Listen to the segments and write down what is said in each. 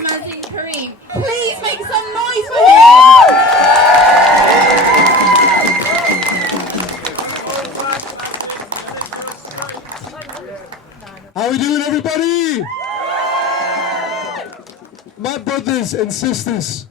Majid Karim. Please make some noise for him. How are we doing, everybody? My brothers and sisters,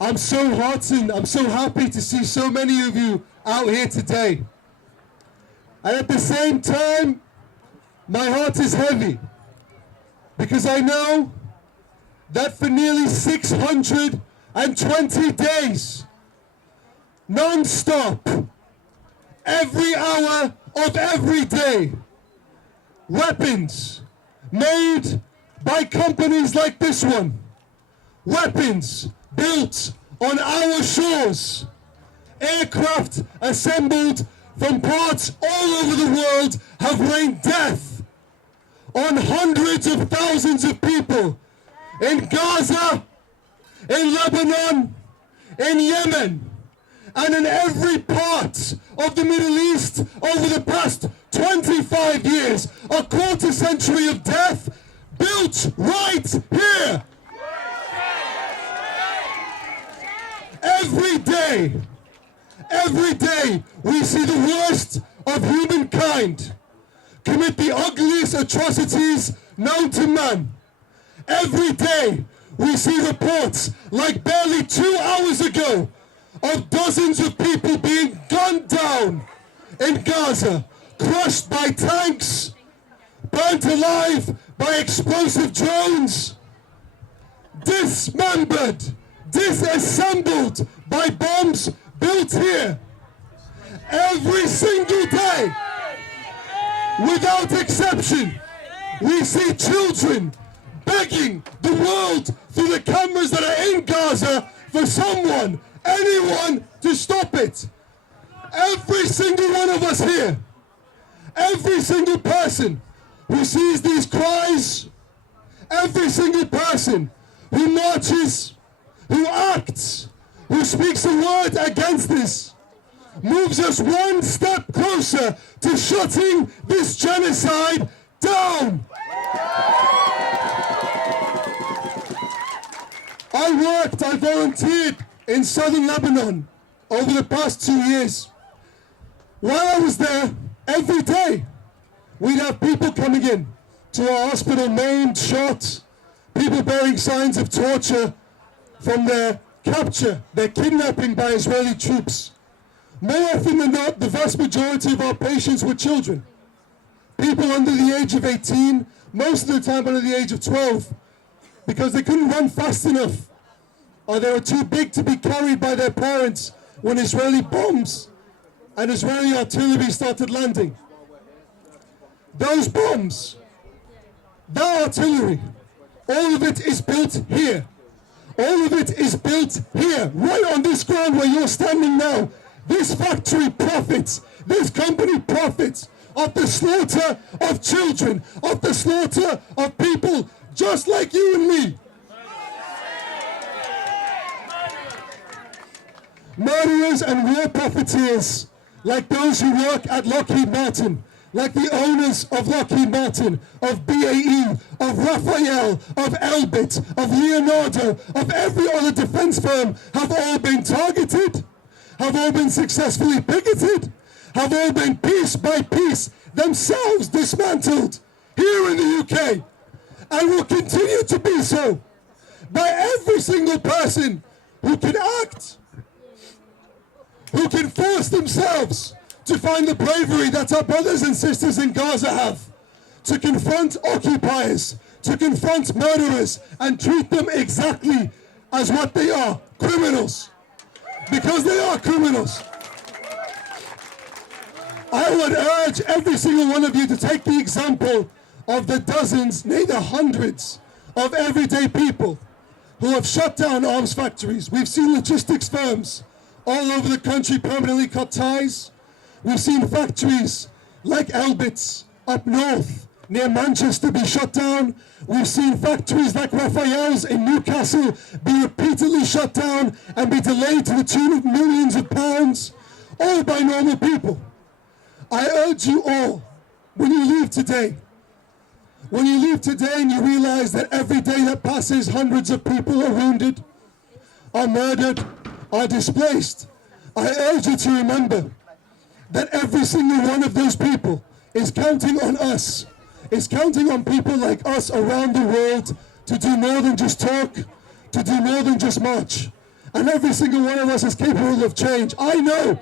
I'm so heartened, I'm so happy to see so many of you out here today. And at the same time, my heart is heavy because I know that for nearly 620 days, non-stop, every hour of every day, weapons made by companies like this one, weapons built on our shores, aircraft assembled from parts all over the world have rained death on hundreds of thousands of people in Gaza, in Lebanon, in Yemen, and in every part of the Middle East over the past 25 years, a quarter century of death built right here. Every day, we see the worst of humankind commit the ugliest atrocities known to man. Every day, we see reports like barely 2 hours ago of dozens of people being gunned down in Gaza, crushed by tanks, burnt alive by explosive drones, dismembered, disassembled by bombs built here. Every single day, without exception, we see children begging the world through the cameras that are in Gaza for someone, anyone, to stop it. Every single one of us here, every single person who sees these cries, every single person who marches, who acts, who speaks a word against this, moves us one step closer to shutting this genocide down. I volunteered in southern Lebanon over the past 2 years. While I was there, every day, we'd have people coming in to our hospital, maimed, shot, people bearing signs of torture from their capture, their kidnapping by Israeli troops. More often than not, the vast majority of our patients were children. People under the age of 18, most of the time under the age of 12, because they couldn't run fast enough, or they were too big to be carried by their parents when Israeli bombs and Israeli artillery started landing. Those bombs, that artillery, all of it is built here. All of it is built here, right on this ground where you're standing now. This factory profits, this company profits of the slaughter of children, of the slaughter of people just like you and me. Murderers and war profiteers like those who work at Lockheed Martin, like the owners of Lockheed Martin, of BAE, of Rafael, of Elbit, of Leonardo, of every other defense firm have all been targeted, have all been successfully picketed, have all been piece by piece themselves dismantled here in the UK, and will continue to be so by every single person who can act, who can force themselves to find the bravery that our brothers and sisters in Gaza have, to confront occupiers, to confront murderers, and treat them exactly as what they are, criminals. Because they are criminals. I would urge every single one of you to take the example of the dozens, nay the hundreds, of everyday people who have shut down arms factories. We've seen logistics firms all over the country permanently cut ties. We've seen factories like Elbit's up north near Manchester be shut down. We've seen factories like Rafael's in Newcastle be repeatedly shut down and be delayed to the tune of millions of pounds, all by normal people. I urge you all, when you leave today, When you leave today and you realize that every day that passes, hundreds of people are wounded, are murdered, are displaced, I urge you to remember that every single one of those people is counting on us, is counting on people like us around the world to do more than just talk, to do more than just march. And every single one of us is capable of change. I know,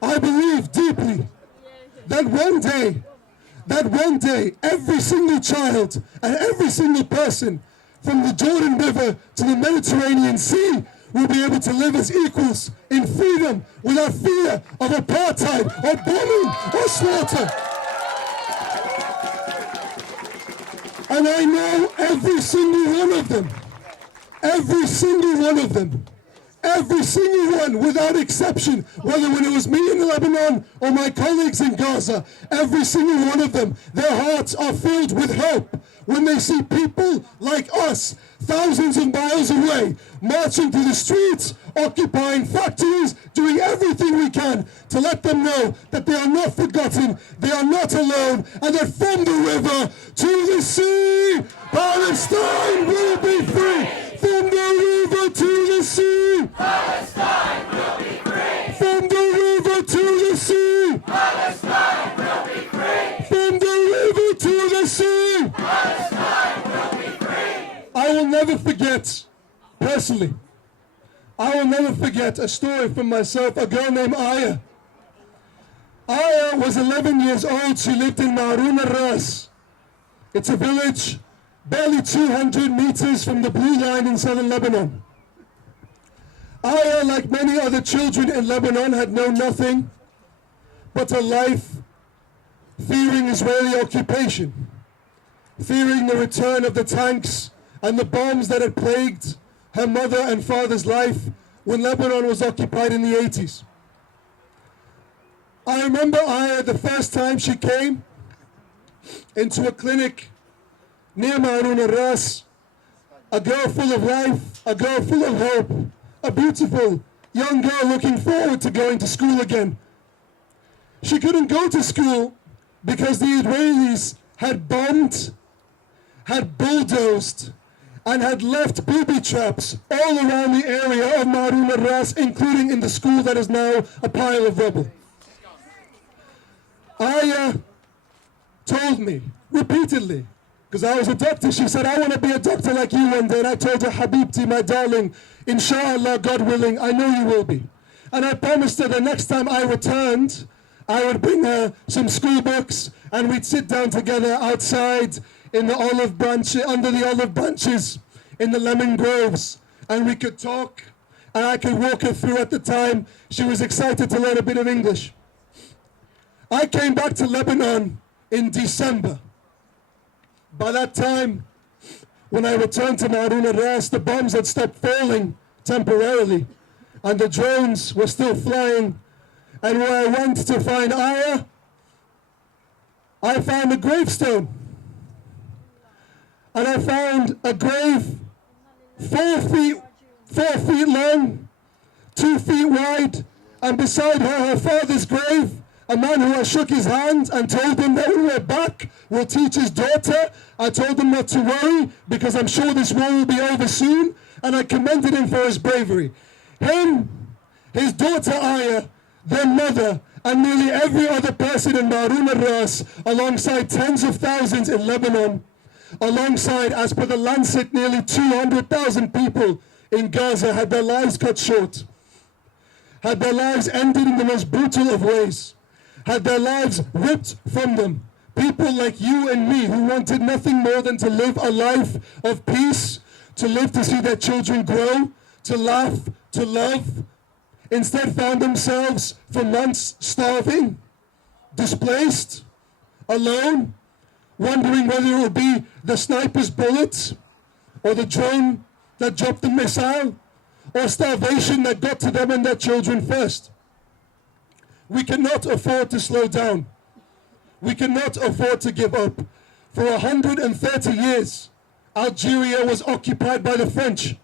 I believe deeply that one day, every single child and every single person from the Jordan River to the Mediterranean Sea will be able to live as equals in freedom without fear of apartheid or bombing or slaughter. And I know every single one of them, every single one of them, every single one without exception, whether when it was me in Lebanon or my colleagues in Gaza, every single one of them, their hearts are filled with hope when they see people like us, thousands of miles away, marching through the streets, occupying factories, doing everything we can to let them know that they are not forgotten, they are not alone, and that from the river to the sea, Palestine will be free. From the river to the sea, Palestine will be free. From the river to the sea, Palestine will be free. From the river to the sea. Palestine will be free. I will never forget, personally, I will never forget a story from myself, a girl named Aya. Aya was 11 years old. She lived in Marun al-Ras. It's a village barely 200 meters from the blue line in southern Lebanon. Aya, like many other children in Lebanon, had known nothing but a life fearing Israeli occupation, fearing the return of the tanks and the bombs that had plagued her mother and father's life when Lebanon was occupied in the 80s. I remember Aya the first time she came into a clinic near Marun al-Ras, a girl full of life, a girl full of hope, a beautiful young girl looking forward to going to school again. She couldn't go to school because the Israelis had bombed, had bulldozed, and had left booby traps all around the area of Marun al-Ras, including in the school that is now a pile of rubble. Aya told me repeatedly, because I was a doctor, she said, I want to be a doctor like you one day. And I told her, Habibti, my darling, inshallah, God willing, I know you will be. And I promised her the next time I returned, I would bring her some school books and we'd sit down together outside in the olive branch, under the olive branches in the lemon groves, and we could talk and I could walk her through. At the time, she was excited to learn a bit of English. I came back to Lebanon in December. By that time, when I returned to Marun al-Ras, the bombs had stopped falling temporarily, and the drones were still flying. And when I went to find Aya, I found a gravestone. And I found a grave 4 feet long, 2 feet wide, and beside her, her father's grave, a man who I shook his hand and told him that when we're back, we'll teach his daughter. I told him not to worry because I'm sure this war will be over soon, and I commended him for his bravery. Him, his daughter Aya, their mother, and nearly every other person in Marun al-Ras, alongside tens of thousands in Lebanon, alongside, as per the Lancet, nearly 200,000 people in Gaza had their lives cut short, had their lives ended in the most brutal of ways, had their lives ripped from them. People like you and me who wanted nothing more than to live a life of peace, to live to see their children grow, to laugh, to love, instead found themselves for months starving, displaced, alone, wondering whether it would be the sniper's bullets or the drone that dropped the missile or starvation that got to them and their children first. We cannot afford to slow down. We cannot afford to give up. For 130 years, Algeria was occupied by the French.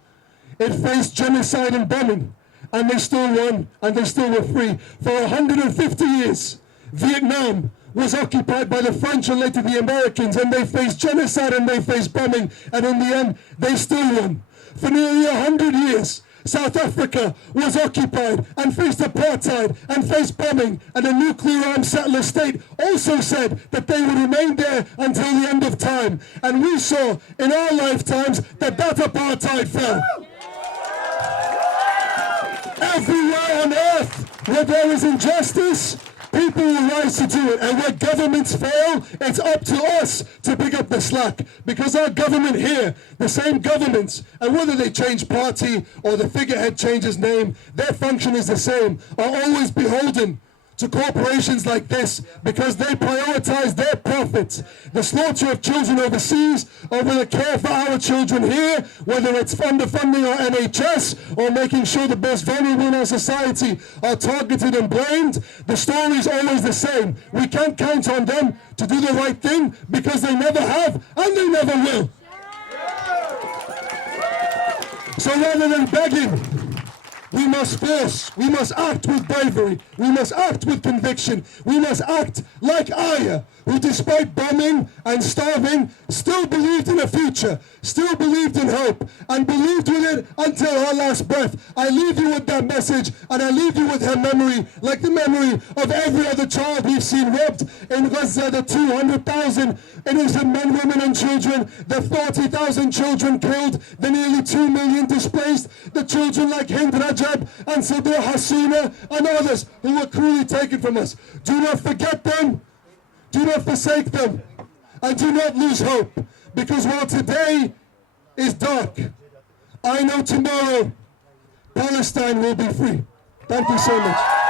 It faced genocide and bombing, and they still won, and they still were free. For 150 years, Vietnam was occupied by the French and later the Americans, and they faced genocide and they faced bombing, and in the end, they still won. For nearly 100 years, South Africa was occupied and faced apartheid and faced bombing, and a nuclear armed settler state also said that they would remain there until the end of time. And we saw in our lifetimes that apartheid fell. Everywhere on earth where there is injustice, people will rise to do it, and where governments fail, it's up to us to pick up the slack. Because our government here, the same governments, and whether they change party or the figurehead changes name, their function is the same, are always beholden to corporations like this because they prioritize their profits. The slaughter of children overseas over the care for our children here, whether it's funding our NHS or making sure the most vulnerable in our society are targeted and blamed, the story is always the same. We can't count on them to do the right thing because they never have and they never will. So rather than begging, we must force, we must act with bravery, we must act with conviction, we must act like Aya, who despite bombing and starving, still believed in a future, still believed in hope, and believed with it until her last breath. I leave you with that message, and I leave you with her memory, like the memory of every other child we've seen robbed in Gaza, the 200,000 innocent men, women, and children, the 40,000 children killed, the nearly 2 million displaced, the children like Hind Rajab and Sabir Hasuna and others who were cruelly taken from us. Do not forget them, do not forsake them, and do not lose hope, because while today is dark, I know tomorrow Palestine will be free. Thank you so much.